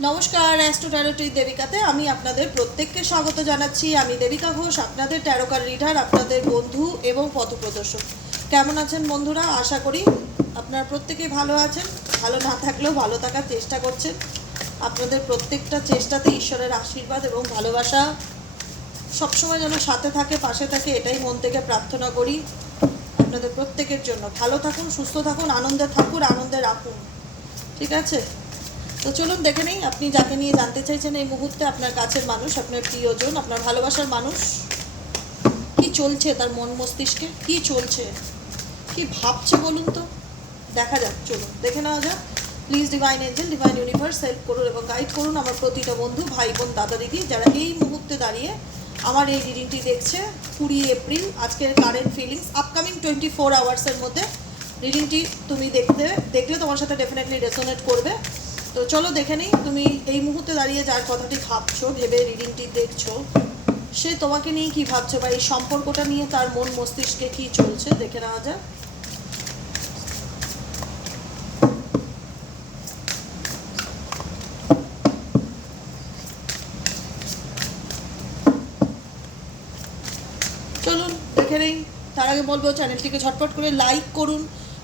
নমস্কার অ্যাস্ট্রো ট্যারোটি দেবিকাতে। আমি আপনাদের প্রত্যেককে স্বাগত জানাচ্ছি। আমি দেবিকা ঘোষ, আপনাদের ট্যারোকার রিডার আপনাদের বন্ধু এবং পথপ্রদর্শক। কেমন আছেন বন্ধুরা? আশা করি আপনারা প্রত্যেকে ভালো আছেন। ভালো না থাকলেও ভালো থাকার চেষ্টা করছেন। আপনাদের প্রত্যেকটা চেষ্টাতে ঈশ্বরের আশীর্বাদ এবং ভালোবাসা সবসময় যেন সাথে থাকে, পাশে থাকে, এটাই মন থেকে প্রার্থনা করি। আপনাদের প্রত্যেকের জন্য ভালো থাকুন, সুস্থ থাকুন, আনন্দে থাকুন, আনন্দে রাখুন। ঠিক আছে? তো চলুন দেখে নেই, আপনি যাকে নিয়ে জানতে চাইছেন এই মুহূর্তে আপনার কাছের মানুষ, আপনার প্রিয়জন, আপনার ভালোবাসার মানুষ। কি চলছে তার মন মস্তিষ্কে? কি চলছে? কি ভাবছে বলুন তো? দেখা যাক, চলুন, দেখে নেওয়া যাক। Please divine angel divine universe help করুন এবং গাইড করুন আমার প্রতিটা বন্ধু, ভাই, বোন, দাদা, দিদি, যারা এই মুহূর্তে দাঁড়িয়ে আমার এই রিডিংটি দেখছে। কুড়ি এপ্রিল, আজকের current feelings upcoming twenty four আওয়ার্সের মধ্যে রিডিংটি তুমি দেখতে, দেখলে তোমার সাথে ডেফিনেটলি রেসোনেট করবে। তো চলো দেখে নিই, তুমি এই মুহূর্তে দাঁড়িয়ে যার কথাটি ভাবছ, ভেবে রিডিংটি দেখছ, সে তোমাকে নিয়ে কি ভাবছে বা এই সম্পর্কটা নিয়ে তার মন মস্তিষ্কে কি চলছে দেখে নেওয়া যাক। চলুন, দেখে নেই, তার আগে বলব চ্যানেলটিকে ঝটপট করে লাইক করুন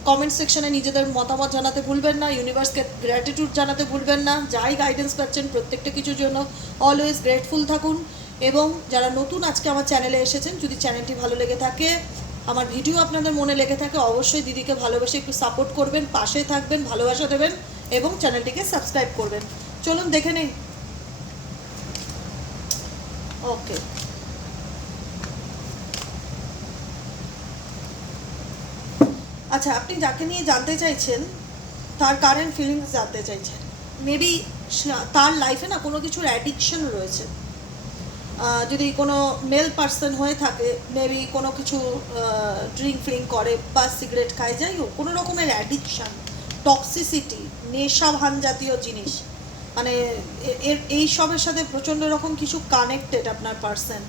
কমেন্ট সেকশনে নিজেদের মতামত জানাতে ভুলবেন না ইউনিভার্সকে গ্র্যাটিটিউড জানাতে ভুলবেন না, যাই গাইডেন্স পাচ্ছেন প্রত্যেকটা কিছুর জন্য অলওয়েজ গ্রেটফুল থাকুন। এবং যারা নতুন আজকে আমার চ্যানেলে এসেছেন, যদি চ্যানেলটি ভালো লেগে থাকে, আমার ভিডিও আপনাদের মনে লেগে থাকে, অবশ্যই দিদিকে ভালোবেসে একটু সাপোর্ট করবেন, পাশে থাকবেন, ভালোবাসা দেবেন, এবং চ্যানেলটিকে সাবস্ক্রাইব করবেন। চলুন দেখে নেই। ওকে আচ্ছা আপনি যাকে নিয়ে জানতে চাইছেন, তার কারেন্ট ফিলিংস জানতে চাইছেন। মেবি তার লাইফে না কোনো কিছুর অ্যাডিকশন রয়েছে। যদি কোনো মেল পার্সন হয়ে থাকে মেবি কোনো কিছু ড্রিঙ্ক ফ্রিঙ্ক করে বা সিগারেট খায়, যাই হোক, কোনো রকমের অ্যাডিকশান টক্সিসিটি নেশা ভান জাতীয় জিনিস মানে এর, এই সবের সাথে প্রচণ্ড রকম কিছু কানেক্টেড আপনার পার্সন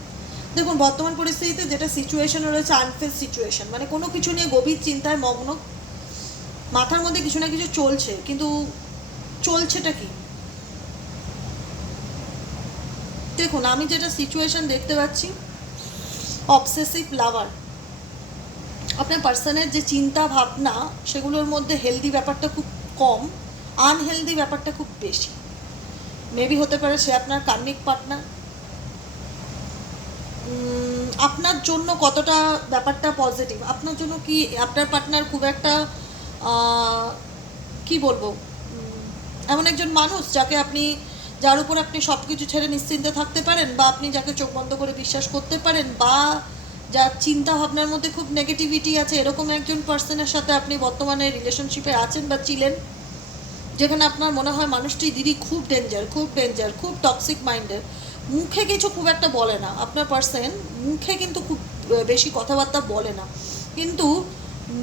দেখুন, বর্তমান পরিস্থিতিতে যেটা সিচুয়েশন রয়েছে আনফেস সিচুয়েশন মানে কোনো কিছু নিয়ে গভীর চিন্তায় মগ্ন, মাথার মধ্যে কিছু না কিছু চলছে, কিন্তু চলছেটা কি? দেখুন, আমি যেটা সিচুয়েশন দেখতে পাচ্ছি অবসেসিভ লাভার আপনার পার্সনের যে চিন্তা ভাবনা, সেগুলোর মধ্যে হেলদি ব্যাপারটা খুব কম আনহেলদি ব্যাপারটা খুব বেশি। মেবি হতে পারে সে আপনার কার্মিক পার্টনার আপনার জন্য কতটা ব্যাপারটা পজিটিভ আপনার জন্য কি, আপনার পার্টনার খুব একটা কি বলব এমন একজন মানুষ যাকে আপনি, যার উপর আপনি সব কিছু ছেড়ে নিশ্চিন্তে থাকতে পারেন বা আপনি যাকে চোখ বন্ধ করে বিশ্বাস করতে পারেন বা যার চিন্তা ভাবনার মধ্যে খুব নেগেটিভিটি আছে, এরকম একজন পার্সনের সাথে আপনি বর্তমানে রিলেশনশিপে আছেন বা ছিলেন, যেখানে আপনার মনে হয় মানুষটি দিদি খুব ডেঞ্জার খুব ডেঞ্জার খুব টক্সিক মাইন্ডের মুখে কিছু খুব একটা বলে না। আপনার পার্সন মুখে কিন্তু খুব বেশি কথাবার্তা বলে না। কিন্তু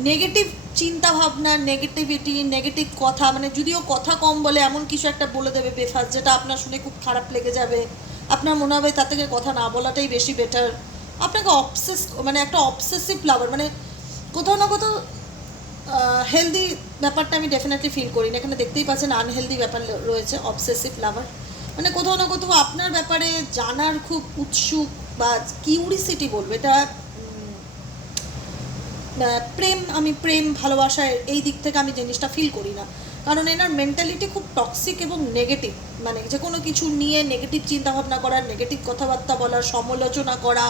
নেগেটিভ চিন্তা ভাবনা নেগেটিভিটি নেগেটিভ কথা মানে যদিও কথা কম বলে এমন কিছু একটা বলে দেবে বেফাস যেটা আপনার শুনে খুব খারাপ লেগে যাবে। আপনার মনে হবে তার থেকে কথা না বলাটাই বেশি বেটার আপনাকে অবসেস মানে একটা অবসেসিভ লাভার মানে কোথাও না কোথাও হেলদি ব্যাপারটা আমি ডেফিনেটলি ফিল করি না। এখানে দেখতেই পাচ্ছেন আনহেলদি ব্যাপার রয়েছে অবসেসিভ লাভার মানে কোথাও না কোথাও আপনার ব্যাপারে জানার খুব উৎসুক বা কিউরিসিটি বলব। এটা প্রেম, আমি প্রেম, ভালোবাসা এই দিক থেকে আমি জিনিসটা ফিল করি না। কারণ এনার মেন্টালিটি খুব টক্সিক এবং নেগেটিভ মানে যে কোনো কিছু নিয়ে নেগেটিভ চিন্তাভাবনা করা নেগেটিভ কথাবার্তা বলা, সমালোচনা করা,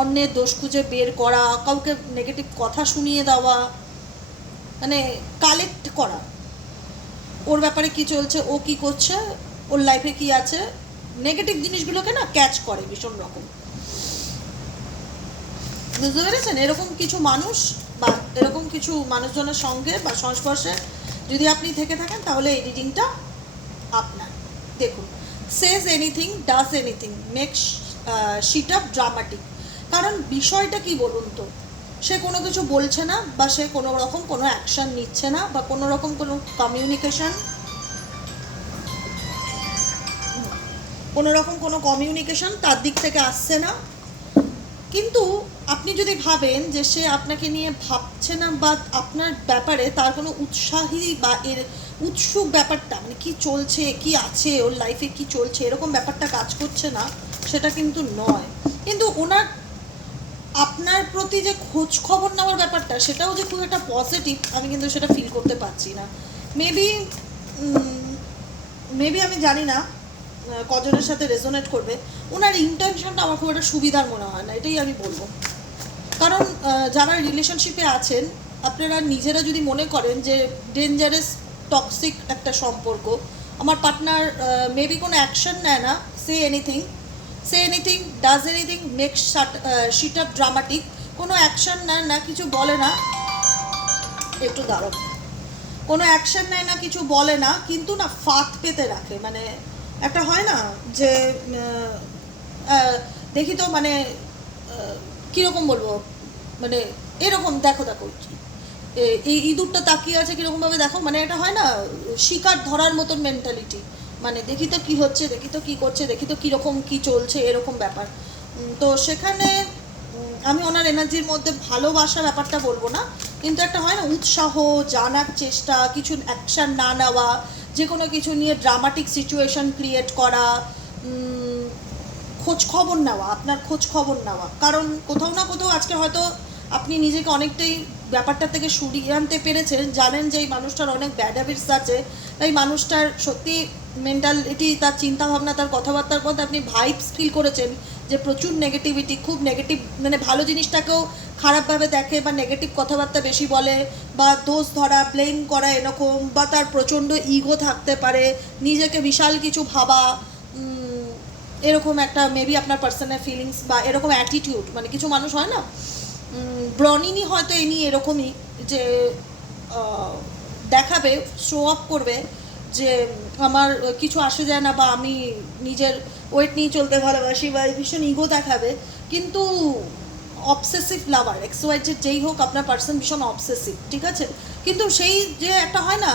অন্যের দোষ খুঁজে বের করা, কাউকে নেগেটিভ কথা শুনিয়ে দেওয়া মানে কালেক্ট করা। ওর ব্যাপারে কি চলছে, ও কি করছে ওর লাইফে কি আছে? নেগেটিভ জিনিসগুলোকে না ক্যাচ করে ভীষণ রকম। বুঝতে পেরেছেন? এরকম কিছু মানুষ বা এরকম কিছু মানুষজনের সঙ্গে বা সংস্পর্শে যদি আপনি থেকে থাকেন, তাহলে রিডিংটা আপনার। দেখুন says anything does anything make shit up dramatic কারণ বিষয়টা কি বলুন তো? সে কোনো কিছু বলছে না বা সে কোনো রকম কোনো অ্যাকশন নিচ্ছে না বা কোনো রকম কোনো কমিউনিকেশন কোনো রকম কোনো কমিউনিকেশন তার দিক থেকে আসছে না। কিন্তু আপনি যদি ভাবেন যে সে আপনাকে নিয়ে ভাবছে না বা আপনার ব্যাপারে তার কোনো উৎসাহী বা এর উৎসুক ব্যাপারটা মানে কি চলছে, কি আছে, ওর লাইফে কি চলছে, এরকম ব্যাপারটা কাজ করছে না, সেটা কিন্তু নয়। কিন্তু ওনার, আপনার প্রতি যে খোঁজ খবর নেওয়ার ব্যাপারটা, সেটাও যে খুব একটা পজিটিভ আমি কিন্তু সেটা ফিল করতে পারছি না। মেবি মেবি আমি জানি না কজনের সাথে রেজোনেট করবে ওনার ইন্টেনশনটা আমার খুব একটা সুবিধার মনে হয় না, এটাই আমি বলব। কারণ যারা রিলেশনশিপে আছেন, আপনারা নিজেরা যদি মনে করেন যে ডেঞ্জারাস টক্সিক একটা সম্পর্ক, আমার পার্টনার মেবি কোনো অ্যাকশন নেয় না say anything say anything does anything make shit up dramatic কোনো অ্যাকশন নেয় না, কিছু বলে না, একটু দাঁড়াও কোনো অ্যাকশন নেয় না, কিছু বলে না, কিন্তু না ফাঁদ পেতে রাখে মানে একটা হয় না যে দেখি তো মানে কীরকম বলব? মানে এরকম দেখো দেখো। এই ইঁদুরটা তাকিয়ে আছে কীরকমভাবে দেখো? মানে এটা হয় না, শিকার ধরার মতন মেন্টালিটি মানে দেখি তো কী হচ্ছে, দেখি তো কী করছে, দেখি তো কীরকম কী চলছে, এরকম ব্যাপার। তো সেখানে আমি ওনার এনার্জির মধ্যে ভালোবাসা ব্যাপারটা বলব না। কিন্তু একটা হয় না, উৎসাহ, জানার চেষ্টা, কিছু অ্যাকশন না নেওয়া যে কোনো কিছু নিয়ে ড্রামাটিক সিচুয়েশন ক্রিয়েট করা খোঁজ খবর নেওয়া, আপনার খোঁজ খবর নেওয়া। কারণ কোথাও না কোথাও আজকে হয়তো আপনি নিজেকে অনেকটাই ব্যাপারটা থেকে সরিয়ে আনতে পেরেছেন, জানেন যে এই মানুষটার অনেক ব্যাড হ্যাবিটস আছে, তাই মানুষটার সত্যি মেন্টালিটি তার চিন্তাভাবনা, তার কথাবার্তার মধ্যে আপনি ভাইবস ফিল করেছেন যে প্রচুর নেগেটিভিটি খুব নেগেটিভ মানে ভালো জিনিসটাকেও খারাপভাবে দেখে বা নেগেটিভ কথাবার্তা বেশি বলে বা দোষ ধরা ব্লেম করা এরকম বা তার প্রচণ্ড ইগো থাকতে পারে, নিজেকে বিশাল কিছু ভাবা এরকম একটা মেবি আপনার পার্সোনাল ফিলিংস বা এরকম অ্যাটিটিউড মানে কিছু মানুষ হয় না ব্রনিনি হয়তো এনি এরকমই যে দেখাবে শো আপ করবে যে, আমার কিছু আসে যায় না বা আমি নিজের ওয়েট নিয়ে চলতে ভালোবাসি বা ভীষণ ইগো দেখাবে, কিন্তু অবসেসিভ লাভার এক্স ওয়াইজের যেই হোক, আপনার পার্সন ভীষণ অবসেসিভ ঠিক আছে? কিন্তু সেই যে একটা হয় না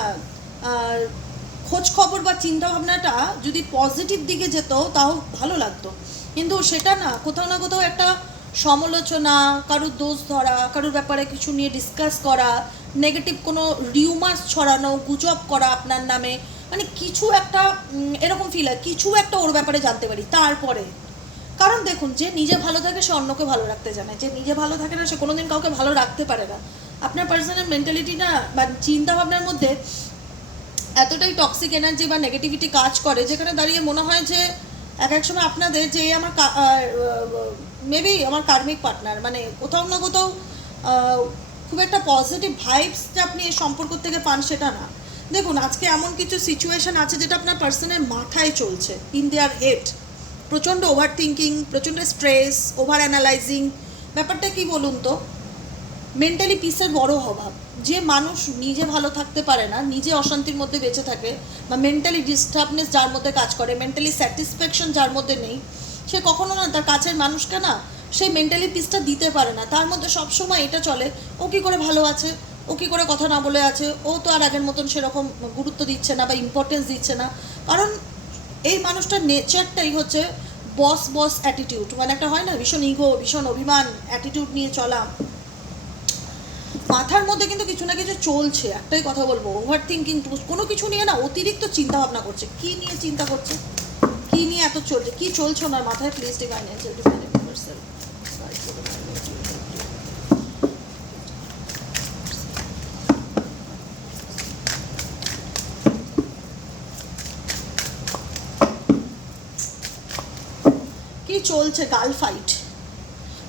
খোঁজ খবর বা চিন্তা ভাবনাটা যদি পজিটিভ দিকে যেত, তাও ভালো লাগতো। কিন্তু সেটা না, কোথাও না কোথাও একটা সমালোচনা, কারোর দোষ ধরা, কারোর ব্যাপারে কিছু নিয়ে ডিসকাস করা নেগেটিভ কোনো রিউমার্স ছড়ানো, গুজব করা আপনার নামে মানে কিছু একটা এরকম ফিল হয়। কিছু একটা ওর ব্যাপারে জানতে পারি, তারপরে। কারণ দেখুন, যে নিজে ভালো থাকে, সে অন্যকে ভালো রাখতে জানে। যে নিজে ভালো থাকে না, সে কোনোদিন কাউকে ভালো রাখতে পারে না। আপনার পার্সোনাল মেন্টালিটি না, বা চিন্তা ভাবনার মধ্যে এতটাই টক্সিক এনার্জি বা নেগেটিভিটি কাজ করে, যেখানে দাঁড়িয়ে মনে হয় যে এক এক সময় আপনাদের যে আমার মেবি আমার কার্মিক পার্টনার মানে কোথাও না কোথাও খুব একটা পজিটিভ ভাইবস যে আপনি এই সম্পর্ক থেকে পান সেটা না। দেখুন, আজকে এমন কিছু সিচুয়েশন আছে যেটা আপনার পার্সনের মাথায় চলছে ইন দেয়ার হেড প্রচণ্ড ওভার থিঙ্কিং প্রচণ্ড স্ট্রেস ওভার অ্যানালাইজিং ব্যাপারটা কি বলুন তো? মেন্টালি পিসের বড় অভাব। যে মানুষ নিজে ভালো থাকতে পারে না, নিজে অশান্তির মধ্যে বেঁচে থাকে বা মেন্টালি ডিস্টার্বনেস যার মধ্যে কাজ করে মেন্টালি স্যাটিসফ্যাকশন যার মধ্যে নেই, সে কখনো না, তার কাছের মানুষকে না সেই মেন্টালি পিসটা দিতে পারে না। তার মধ্যে সবসময় এটা চলে, ও কী করে ভালো আছে? ও কী করে কথা না বলে আছে? ও তো আর আগের মতন সেরকম গুরুত্ব দিচ্ছে না বা ইম্পর্টেন্স দিচ্ছে না। কারণ এই মানুষটার নেচারটাই হচ্ছে বস বস অ্যাটিটিউড মানে একটা হয় না, ভীষণ ইগো ভীষণ অভিমান অ্যাটিটিউড নিয়ে চলা। মাথার মধ্যে কিন্তু কিছু না কিছু চলছে, একটাই কথা বলব। ওভার থিঙ্কিং কোনো কিছু নিয়ে না অতিরিক্ত চিন্তা ভাবনা করছে। কি নিয়ে চিন্তা করছে? কি নিয়ে এত চলছে? কি চলছে ওনার মাথায়? প্লিজ ডিভাইন কি চলছে গাল ফাইট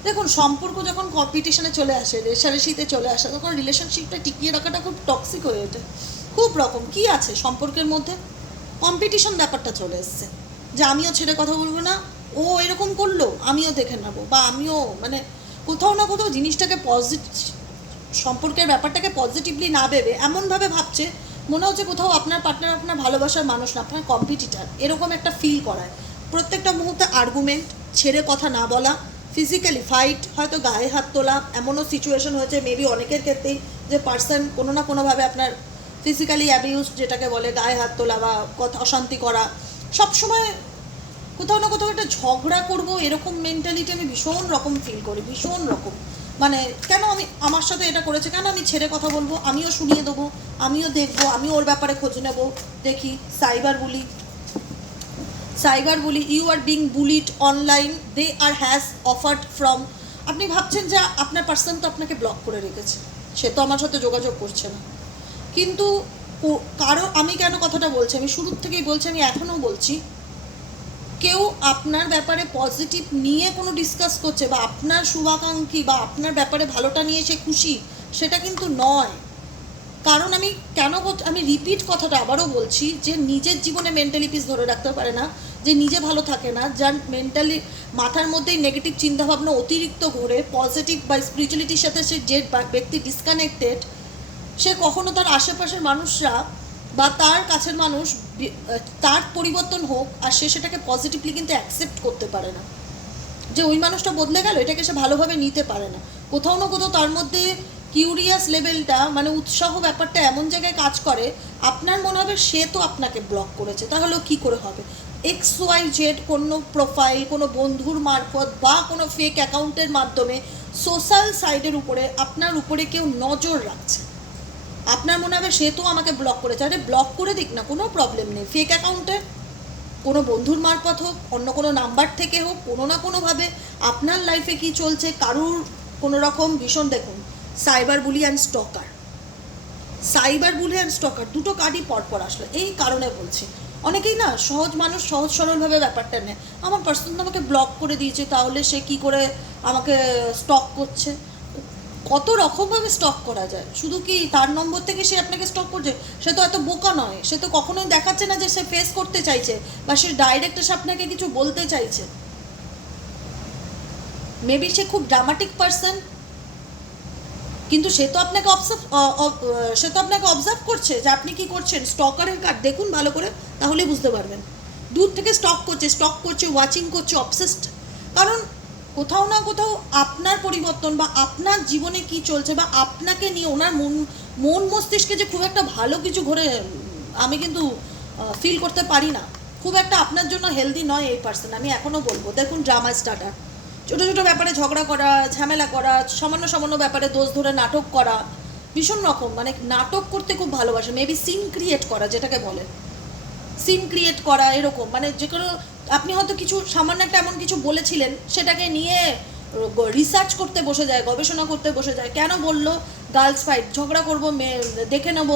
দেখুন, সম্পর্ক যখন কম্পিটিশনে চলে আসে রেশারেশিতে চলে আসে, তখন রিলেশনশিপটা টিকিয়ে রাখাটা খুব টক্সিক হয়ে ওঠে। খুব রকম। কি আছে সম্পর্কের মধ্যে? কম্পিটিশন ব্যাপারটা চলে এসছে। যে আমিও ছেড়ে কথা বলব না, ও এরকম করল, আমিও দেখে নেব, বা আমিও মানে কোথাও না কোথাও জিনিসটাকে পজিটিভ সম্পর্কের ব্যাপারটাকে পজিটিভলি না ভেবে এমনভাবে ভাবছে, মনে হচ্ছে কোথাও আপনার পার্টনার আপনার ভালোবাসার মানুষ না, আপনার কম্পিটিটার এরকম একটা ফিল করায়। প্রত্যেকটা মুহূর্তে আর্গুমেন্ট ছেড়ে কথা না বলা ফিজিক্যালি ফাইট হয়তো গায়ে হাত তোলা, এমনও সিচুয়েশন হয়েছে মেবি অনেকের ক্ষেত্রেই যে পার্সন কোনো না কোনোভাবে আপনার ফিজিক্যালি অ্যাবিউজ যেটাকে বলে গায়ে হাত তোলা বা কথা, অশান্তি করা, সবসময় কোথাও না কোথাও একটা ঝগড়া করব, এরকম মেন্টালিটি আমি ভীষণ রকম ফিল করি, ভীষণ রকম। মানে কেন আমি, আমার সাথে এটা করেছে, কেন আমি ছেড়ে কথা বলব? আমিও শুনিয়ে দেবো, আমিও দেখব আমিও ওর ব্যাপারে খোঁজ নেব, দেখি cyber bully cyber bully you are being bullied online they are has offered from আপনি ভাবছেন যে আপনার পার্সন তো আপনাকে ব্লক করে রেখেছে। সে তো আমার সাথে যোগাযোগ করছে না। কিন্তু কারও, আমি কেন কথাটা বলছি? আমি শুরুর থেকেই বলছি, আমি এখনও বলছি, কেউ আপনার ব্যাপারে পজিটিভ নিয়ে কোনো ডিসকাস করছে বা আপনার শুভাকাঙ্ক্ষী বা আপনার ব্যাপারে ভালোটা নিয়ে সে খুশি, সেটা কিন্তু নয়। কারণ আমি কেন আমি রিপিট কথাটা আবারও বলছি যে নিজের জীবনে মেন্টালি পিস ধরে রাখতে পারে না, যে নিজে ভালো থাকে না, যার মেন্টালি মাথার মধ্যেই নেগেটিভ চিন্তাভাবনা অতিরিক্ত ঘোরে পজিটিভ বা স্পিরিচুয়ালিটির সাথে সে যে ব্যক্তি ডিসকানেক্টেড সে কখনো তার আশেপাশের মানুষরা বা তার কাছের মানুষ তার পরিবর্তন হোক আর সে সেটাকে পজিটিভলি কিন্তু অ্যাকসেপ্ট করতে পারে না। যে ওই মানুষটা বদলে গেল, এটাকে সে ভালোভাবে নিতে পারে না। কোথাও না কোথাও তার মধ্যে কিউরিয়াস লেভেলটা মানে উৎসাহ ব্যাপারটা এমন জায়গায় কাজ করে, আপনার মনে হবে সে তো আপনাকে ব্লক করেছে, তাহলে কি করে হবে? এক্স ওয়াই জেড কোনো প্রোফাইল কোনো বন্ধুর মারফত বা কোনো ফেক অ্যাকাউন্টের মাধ্যমে সোশ্যাল সাইডের উপরে আপনার উপরে কেউ নজর রাখছে। আপনার মনে হবে সে তো আমাকে ব্লক করেছে। আরে ব্লক করে দিক না, কোনো প্রবলেম নেই। ফেক অ্যাকাউন্টে কোনো বন্ধুর মারফত হোক, অন্য কোনো নাম্বার থেকে হোক, কোনো না কোনোভাবে আপনার লাইফে কি চলছে, কারুর কোনো রকম, ভীষণ দেখুন cyber bully and stalker cyber bully and stalker দুটো কার্ডই পরপর আসলো। এই কারণে বলছি। অনেকেই না সহজ মানুষ সহজ সরলভাবে ব্যাপারটা নেয়। আমার পার্সন আমাকে ব্লক করে দিয়েছে, তাহলে সে কি করে আমাকে স্টক করছে? কত রকমভাবে স্টক করা যায়? শুধু কি তার নম্বর থেকে সে আপনাকে স্টক করছে? সে তো এত বোকা নয়। সে তো কখনোই দেখাচ্ছে না যে সে ফেস করতে চাইছে বা সে ডাইরেক্ট এসে আপনাকে কিছু বলতে চাইছে। মেবি সে খুব ড্রামাটিক পার্সন কিন্তু সে তো আপনাকে অবজার্ভ সে তো আপনাকে অবজার্ভ করছে যে আপনি কি করছেন? স্টকারের কার্ড দেখুন ভালো করে, তাহলেই বুঝতে পারবেন। দূর থেকে স্টক করছে স্টক করছে ওয়াচিং করছে অবসেসড কারণ কোথাও না কোথাও আপনার পরিবর্তন বা আপনার জীবনে কি চলছে বা আপনাকে নিয়ে ওনার মন মন মস্তিষ্কে যে খুব একটা ভালো কিছু ঘরে, আমি কিন্তু ফিল করতে পারি না। খুব একটা আপনার জন্য হেলদি নয় এই পার্সন আমি এখনও বলব। দেখুন ড্রামা স্টার্টার ছোটো ছোটো ব্যাপারে ঝগড়া করা, ঝামেলা করা, সামান্য সামান্য ব্যাপারে দোষ ধরে নাটক করা, ভীষণ রকম। মানে নাটক করতে খুব ভালোবাসে। মেবি সিন ক্রিয়েট করা, যেটাকে বলে। সিন ক্রিয়েট করা, এরকম। মানে যে কোনো আপনি হয়তো কিছু, সামান্য একটা এমন কিছু বলেছিলেন, সেটাকে নিয়ে রিসার্চ করতে বসে যায়, গবেষণা করতে বসে যায়। কেন বলল? গার্লস ফাইট ঝগড়া করব মেয়ে দেখে নেব।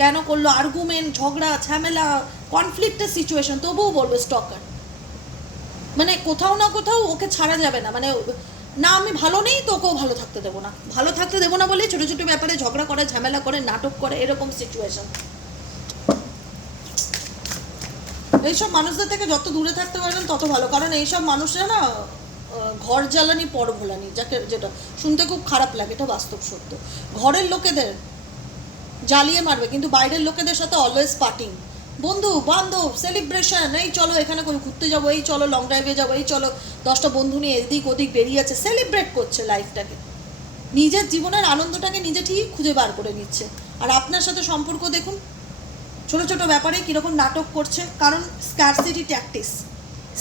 কেন করল? আর্গুমেন্ট ঝগড়া, ঝামেলা কনফ্লিক্টের সিচুয়েশন তবুও বলবে স্টকার মানে কোথাও না কোথাও ওকে ছাড়া যাবে না। মানে না, আমি ভালো নেই তো ওকেও ভালো থাকতে দেবো না। ভালো থাকতে দেবো না বলে ছোটো ছোটো ব্যাপারে ঝগড়া করে, ঝামেলা করে, নাটক করে, এরকম সিচুয়েশন এইসব মানুষদের থেকে যত দূরে থাকতে পারবেন তত ভালো। কারণ এইসব মানুষরা না ঘর জ্বালানি, পর ভোলানি, যাকে যেটা শুনতে খুব খারাপ লাগে, এটা বাস্তব সত্য। ঘরের লোকেদের জ্বালিয়ে মারবে, কিন্তু বাইরের লোকেদের সাথে অলওয়েজ পার্টিং বন্ধু, বান্ধব সেলিব্রেশন এই চলো এখানে ঘুরতে যাব, এই চলো লং ড্রাইভে যাব, এই চলো দশটা বন্ধু নিয়ে এদিক ওদিক বেরিয়েছে সেলিব্রেট করছে লাইফটাকে নিজের জীবনের আনন্দটাকে নিজে ঠিক খুঁজে বার করে নিচ্ছে। আর আপনার সাথে সম্পর্ক দেখুন, ছোট ছোট ব্যাপারে কীরকম নাটক করছে, কারণ scarcity tactics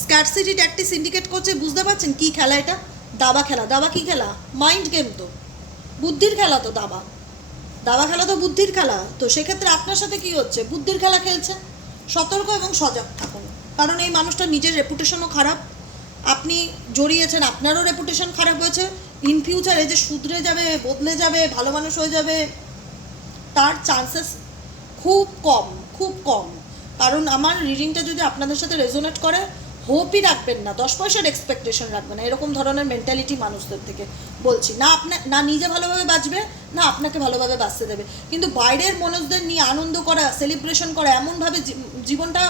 scarcity tactics indicate করছে, বুঝতে পারছেন কী খেলা এটা? দাবা খেলা। দাবা কী খেলা? মাইন্ড গেম তো। বুদ্ধির খেলা তো দাবা। দাবা খেলা তো বুদ্ধির খেলা, তো সেক্ষেত্রে আপনার সাথে কি হচ্ছে? বুদ্ধির খেলা খেলছে। সতর্ক এবং সজাগ থাকুন। কারণ এই মানুষটার নিজের রেপুটেশনও খারাপ। আপনি জড়িয়েছেন, আপনারও রেপুটেশন খারাপ হয়েছে। ইন ফিউচারে যে শুধরে যাবে, বদলে যাবে, ভালো মানুষ হয়ে যাবে, তার চান্সেস খুব কম খুব কম। কারণ আমার রিডিংটা যদি আপনাদের সাথে রেজোনেট করে হোপই রাখবেন না, দশ পয়সার এক্সপেকটেশন রাখবেন না, এরকম ধরনের মেন্টালিটি মানুষদের থেকে বলছি। না আপনার না নিজে ভালোভাবে বাঁচবে, না আপনাকে ভালোভাবে বাঁচতে দেবে। কিন্তু বাইরের মানুষদের নিয়ে আনন্দ করা সেলিব্রেশন করা, এমনভাবে জীবনটা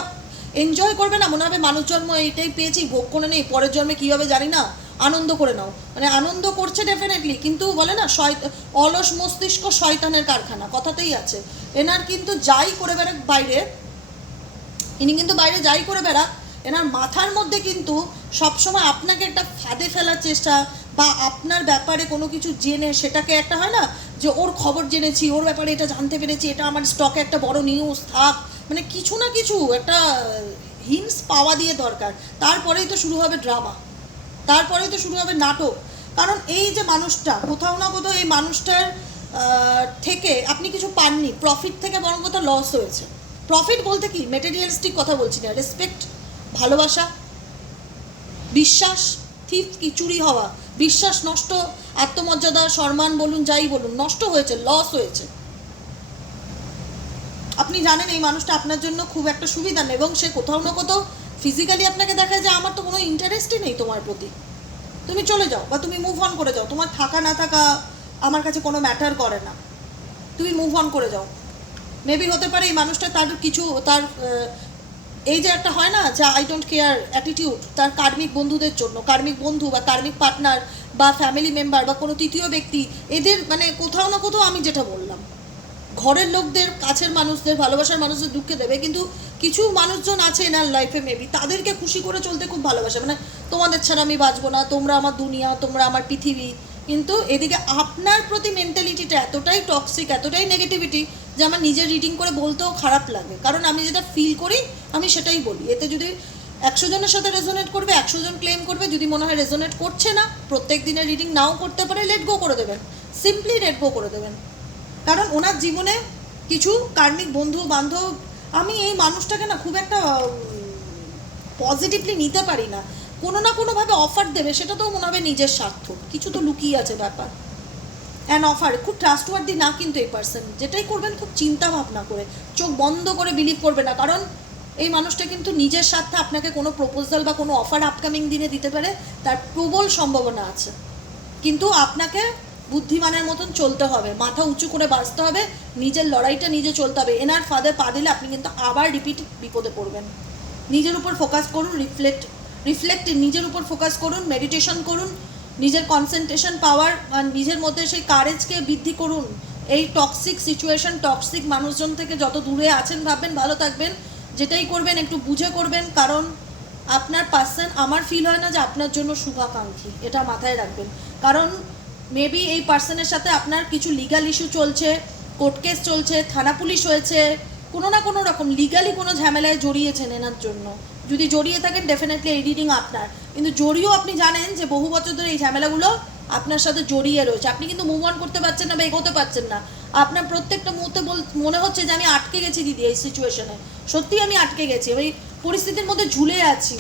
এনজয় করবে না, মনে হবে মানুষ জন্ম এইটাই পেয়েছি, ভোগ করে নেই, পরের জন্মে কী হবে জানি না, আনন্দ করে নাও। মানে আনন্দ করছে ডেফিনেটলি কিন্তু বলে না অলস মস্তিষ্ক শয়তানের কারখানা, কথাতেই আছে। এনার কিন্তু যাই করে বেড়াক বাইরে, ইনি কিন্তু বাইরে যাই করে বেড়াক এনার মাথার মধ্যে কিন্তু সবসময় আপনাকে একটা ফাঁদে ফেলার চেষ্টা বা আপনার ব্যাপারে কোনো কিছু জেনে সেটাকে একটা হয় না যে ওর খবর জেনেছি, ওর ব্যাপারে এটা জানতে পেরেছি, এটা আমার স্টকে একটা বড় নিউজ থাক। মানে কিছু না কিছু একটা হিন্স পাওয়া দিয়ে দরকার। তারপরেই তো শুরু হবে ড্রামা তারপরেই তো শুরু হবে নাটক। কারণ এই যে মানুষটা, কোথাও না কোথাও এই মানুষটার থেকে আপনি কিছু পাননি। প্রফিট থেকে বরং কোথাও লস হয়েছে। প্রফিট বলতে কি? মেটেরিয়ালিস্টিক কথা বলছি না। রেসপেক্ট ভালোবাসা, বিশ্বাস থিপ কি, চুরি হওয়া, বিশ্বাস নষ্ট, আত্মমর্যাদা, সম্মান বলুন, যাই বলুন, নষ্ট হয়েছে লস হয়েছে। আপনি জানেন এই মানুষটা আপনার জন্য খুব একটা সুবিধা নেই এবং সে কোথাও না কোথাও ফিজিক্যালি আপনাকে দেখায় যে আমার তো কোনো ইন্টারেস্টই নেই তোমার প্রতি। তুমি চলে যাও বা তুমি মুভ অন করে যাও। তোমার থাকা না থাকা আমার কাছে কোনো ম্যাটার করে না। তুমি মুভ অন করে যাও। মেবি হতে পারে এই মানুষটা তার কিছু, তার এই যে একটা হয় না, যা আই ডোন্ট কেয়ার অ্যাটিটিউড তার কার্মিক বন্ধুদের জন্য, কার্মিক বন্ধু বা কার্মিক পার্টনার বা ফ্যামিলি মেম্বার বা কোনো তৃতীয় ব্যক্তি, এদের মানে কোথাও না কোথাও আমি যেটা বললাম। ঘরের লোকদের, কাছের মানুষদের, ভালোবাসার মানুষদের দুঃখে দেবে, কিন্তু কিছু মানুষজন আছে এনার লাইফে মেবি তাদেরকে খুশি করে চলতে খুব ভালোবাসে। মানে তোমাদের ছাড়া আমি বাঁচবো না, তোমরা আমার দুনিয়া, তোমরা আমার পৃথিবী। কিন্তু এদিকে আপনার প্রতি মেন্টালিটিটা এতটাই টক্সিক এতটাই নেগেটিভিটি যে আমার নিজের রিডিং করে বলতেও খারাপ লাগে। কারণ আমি যেটা ফিল করি, আমি সেটাই বলি। এতে যদি একশো জনের সাথে রেজোনেট করবে, একশো জন ক্লেম করবে, যদি মনে হয় রেজোনেট করছে না, প্রত্যেক দিনের রিডিং নাও করতে পারে লেট গো করে দেবেন। সিম্পলি লেট গো করে দেবেন। কারণ ওনার জীবনে কিছু কার্মিক বন্ধু, বান্ধব, আমি এই মানুষটাকে না খুব একটা পজিটিভলি নিতে পারি না। কোনো না কোনোভাবে অফার দেবে, সেটা তো মনে হবে নিজের স্বার্থ। কিছু তো লুকিয়ে আছে ব্যাপার। অ্যান অফার খুব ট্রাস্টওয়ার্দি না কিন্তু এই পার্সন যেটাই করবেন খুব চিন্তা ভাবনা করে। চোখ বন্ধ করে বিলিভ করবে না। কারণ এই মানুষটা কিন্তু নিজের স্বার্থে আপনাকে কোনো প্রপোজাল বা কোনো অফার আপকামিং দিনে দিতে পারে, তার প্রবল সম্ভাবনা আছে। কিন্তু আপনাকে বুদ্ধিমানের মতন চলতে হবে। মাথা উঁচু করে বাঁচতে হবে। নিজের লড়াইটা নিজে চলতে হবে। এনার ফাঁদে পা দিলে আপনি কিন্তু আবার রিপিট বিপদে পড়বেন। নিজের উপর ফোকাস করুন রিফ্লেক্ট রিফ্লেক্ট নিজের উপর ফোকাস করুন মেডিটেশন করুন। নিজের কনসেন্ট্রেশন পাওয়ার নিজের মধ্যে সেই কারেজকে বৃদ্ধি করুন। এই টক্সিক সিচুয়েশন টক্সিক মানুষজন থেকে যত দূরে আছেন, ভাববেন, ভালো থাকবেন, যেটাই করবেন, একটু বুঝে করবেন, কারণ আপনার পার্সন আমার ফিল হয় না যে আপনার জন্য শুভাকাঙ্ক্ষী, এটা মাথায় রাখবেন। কারণ মেবি এই পার্সনের সাথে আপনার কিছু লিগাল ইস্যু চলছে কোর্ট কেস চলছে, থানা পুলিশ হয়েছে, কোনো না কোনো রকম লিগালি কোনো ঝামেলায় জড়িয়েছেন এনার জন্য। যদি জড়িয়ে থাকেন ডেফিনেটলি রিডিং আপনার। কিন্তু জড়িয়েও আপনি জানেন যে বহু বছর ধরে এই ঝামেলাগুলো আপনার সাথে জড়িয়ে রয়েছে। আপনি কিন্তু মুভ অন করতে পারছেন না বা এগোতে পারছেন না। আপনার প্রত্যেকটা মুহূর্তে মনে হচ্ছে যে আমি আটকে গেছি দিদি এই সিচুয়েশনে সত্যি আমি আটকে গেছি। আমি পরিস্থিতির মধ্যে ঝুলে আছি।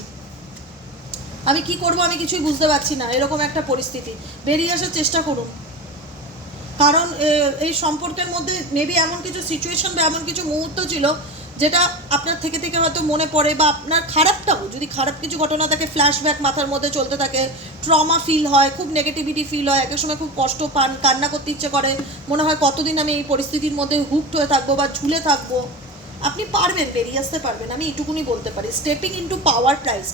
আমি কি করব আমি কিছুই বুঝতে পারছি না। এরকম একটা পরিস্থিতি। বেরিয়ে আসার চেষ্টা করুন। কারণ এই সম্পর্কের মধ্যে মেবি এমন কিছু সিচুয়েশন বা এমন কিছু মুহূর্ত ছিল যেটা আপনার থেকে থেকে হয়তো মনে পড়ে বা আপনার খারাপটাও, যদি খারাপ কিছু ঘটনা থাকে ফ্ল্যাশব্যাক মাথার মধ্যে চলতে থাকে ট্রমা ফিল হয়, খুব নেগেটিভিটি ফিল হয়, একের সময় খুব কষ্ট পান, কান্না করতে ইচ্ছে করে, মনে হয় কতদিন আমি এই পরিস্থিতির মধ্যে হুকড হয়ে থাকব বা ঝুলে থাকব? আপনি পারবেন, বেরিয়ে আসতে পারবেন, আমি এটুকুনি বলতে পারি। স্টেপিং ইনটু পাওয়ার প্রাইস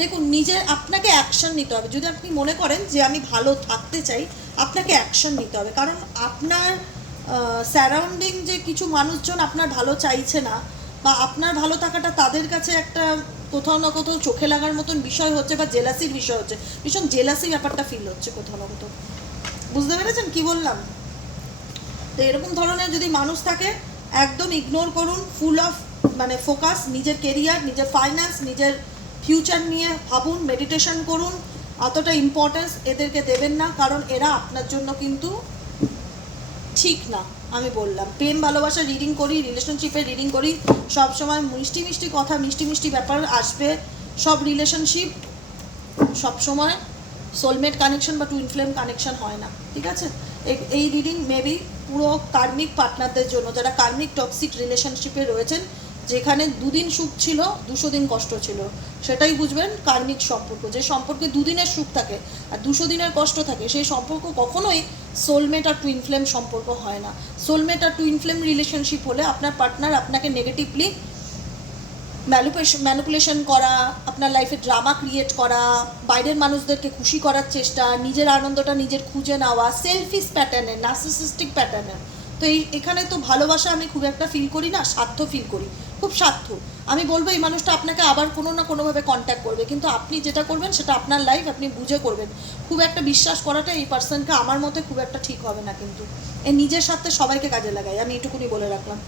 দেখুন, নিজের, আপনাকে অ্যাকশন নিতে হবে। যদি আপনি মনে করেন যে আমি ভালো থাকতে চাই, আপনাকে অ্যাকশন নিতে হবে। কারণ আপনার স্যারাউন্ডিং যে কিছু মানুষজন আপনার ভালো চাইছে না বা আপনার ভালো থাকাটা তাদের কাছে একটা কোথাও না কোথাও চোখে লাগার মতন বিষয় হচ্ছে বা জেলাসির বিষয় হচ্ছে। ভীষণ জেলাসি ব্যাপারটা ফিল হচ্ছে কোথাও না কোথাও। বুঝতে পেরেছেন কি বললাম? তো এরকম ধরনের যদি মানুষ থাকে, একদম ইগনোর করুন ফুল অফ মানে ফোকাস নিজের কেরিয়ার নিজের ফাইন্যান্স নিজের ফিউচার নিয়ে ভাবুন মেডিটেশন করুন। অতটা ইম্পর্টেন্স এদেরকে দেবেন না, কারণ এরা আপনার জন্য কিন্তু ঠিক না। আমি বললাম। প্রেম, ভালোবাসা রিডিং করি রিলেশনশিপে রিডিং করি সব সময় মিষ্টি মিষ্টি কথা, মিষ্টি মিষ্টি ব্যাপার আসবে। সব রিলেশনশিপ সব সময় সোলমেট কানেকশন বা টুইন ফ্লেম কানেকশন হয় না, ঠিক আছে? এই- রিডিং মেবি পুরো কার্মিক পার্টনারদের জন্য, যারা কার্মিক টক্সিক রিলেশনশিপে রয়েছেন যেখানে দুদিন সুখ ছিল, দুশো দিন কষ্ট ছিল। সেটাই বুঝবেন কার্মিক সম্পর্ক। যে সম্পর্কে দুদিনের সুখ থাকে আর দুশো দিনের কষ্ট থাকে, সেই সম্পর্ক কখনোই সোলমেট আর টুইন ফ্লেম সম্পর্ক হয় না। সোলমেট আর টুইন ফ্লেম রিলেশনশিপ হলে আপনার পার্টনার আপনাকে নেগেটিভলি ম্যানুপুলেশন ম্যানুপুলেশন করা, আপনার লাইফে ড্রামা ক্রিয়েট করা, বাইরের মানুষদেরকে খুশি করার চেষ্টা, নিজের আনন্দটা নিজের খুঁজে নেওয়া সেলফিস প্যাটার্নের নার্সিসিস্টিক প্যাটার্নের তো এই, এখানে তো ভালোবাসা আমি খুব একটা ফিল করি না স্বার্থ ফিল করি। খুব স্বার্থ আমি বলব এই মানুষটা আপনাকে আবার কোনো না কোনোভাবে কন্ট্যাক্ট করবে। কিন্তু আপনি যেটা করবেন সেটা আপনার লাইফ আপনি বুঝে করবেন। খুব একটা বিশ্বাস করাটা এই পার্সনকে আমার মতে খুব একটা ঠিক হবে না কিন্তু। এ নিজের স্বার্থে সবাইকে কাজে লাগাই আমি এটুকুনি বলে রাখলাম।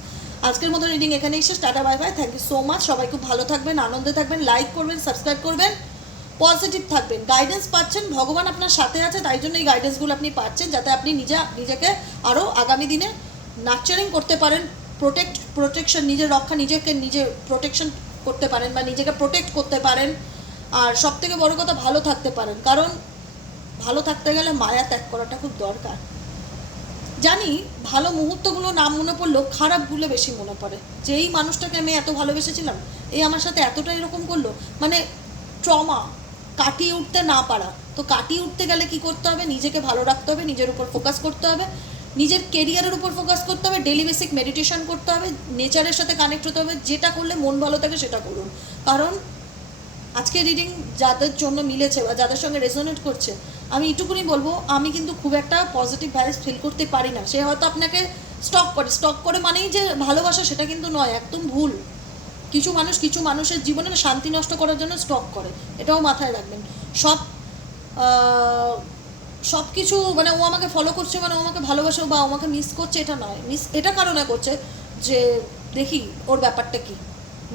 আজকের মতো রিডিং এখানেই শেষ, tata bye bye thank you so much সবাই খুব ভালো থাকবেন, আনন্দে থাকবেন লাইক করবেন সাবস্ক্রাইব করবেন পজিটিভ থাকবেন। গাইডেন্স পাচ্ছেন, ভগবান আপনার সাথে আছে, তাই জন্য এই গাইডেন্সগুলো আপনি পাচ্ছেন, যাতে আপনি নিজে, নিজেকে আরও আগামী দিনে নার্চারিং করতে পারেন প্রোটেক্ট প্রোটেকশন নিজের রক্ষা নিজেকে নিজে প্রোটেকশন করতে পারেন বা নিজেকে প্রোটেক্ট করতে পারেন। আর সব থেকে বড় কথা, ভালো থাকতে পারেন। কারণ ভালো থাকতে গেলে মায়া ত্যাগ করাটা খুব দরকার। জানি, ভালো মুহূর্তগুলো নাম মনে পড়লেও খারাপগুলো বেশি মনে পড়ে। যে এই মানুষটাকে আমি এত ভালোবেসেছিলাম এই আমার সাথে এতটা এরকম করল মানে ট্রমা কাটিয়ে উঠতে না পারা। তো কাটিয়ে উঠতে গেলে কি করতে হবে? নিজেকে ভালো রাখতে হবে, নিজের উপর ফোকাস করতে হবে। নিজের কেরিয়ারের উপর ফোকাস করতে হবে ডেলি বেসিক মেডিটেশন করতে হবে নেচারের সাথে কানেক্ট হতে হবে, যেটা করলে মন ভালো থাকে সেটা করুন। কারণ আজকে রিডিং যাদের জন্য মিলেছে বা যাদের সঙ্গে রেজোনেট করছে, আমি এটুকুনি বলব, আমি কিন্তু খুব একটা পজিটিভ ভাইস ফিল করতে পারি না। সে হয়তো আপনাকে স্টক করে স্টক করে মানেই যে ভালোবাসা, সেটা কিন্তু নয়, একদম ভুল। কিছু মানুষ কিছু মানুষের জীবনে শান্তি নষ্ট করার জন্য স্টক করে, এটাও মাথায় রাখবেন। সব সব কিছু মানে ও আমাকে ফলো করছে মানে ও আমাকে ভালোবাসে বা আমাকে মিস করছে, এটা নয়। মিস এটা কারণে করছে যে, দেখি ওর ব্যাপারটা কি।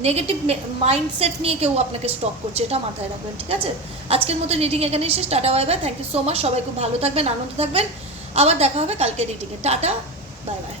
নেগেটিভ মাইন্ডসেট নিয়ে কেউ আপনাকে স্টপ করছে, এটা মাথায় রাখবেন, ঠিক আছে? আজকের মতো রিডিং এখানে শেষ, tata bye bye thank you so much সবাই খুব ভালো থাকবেন, আনন্দ থাকবেন। আবার দেখা হবে কালকে রিডিংয়ে টাটা বাই বাই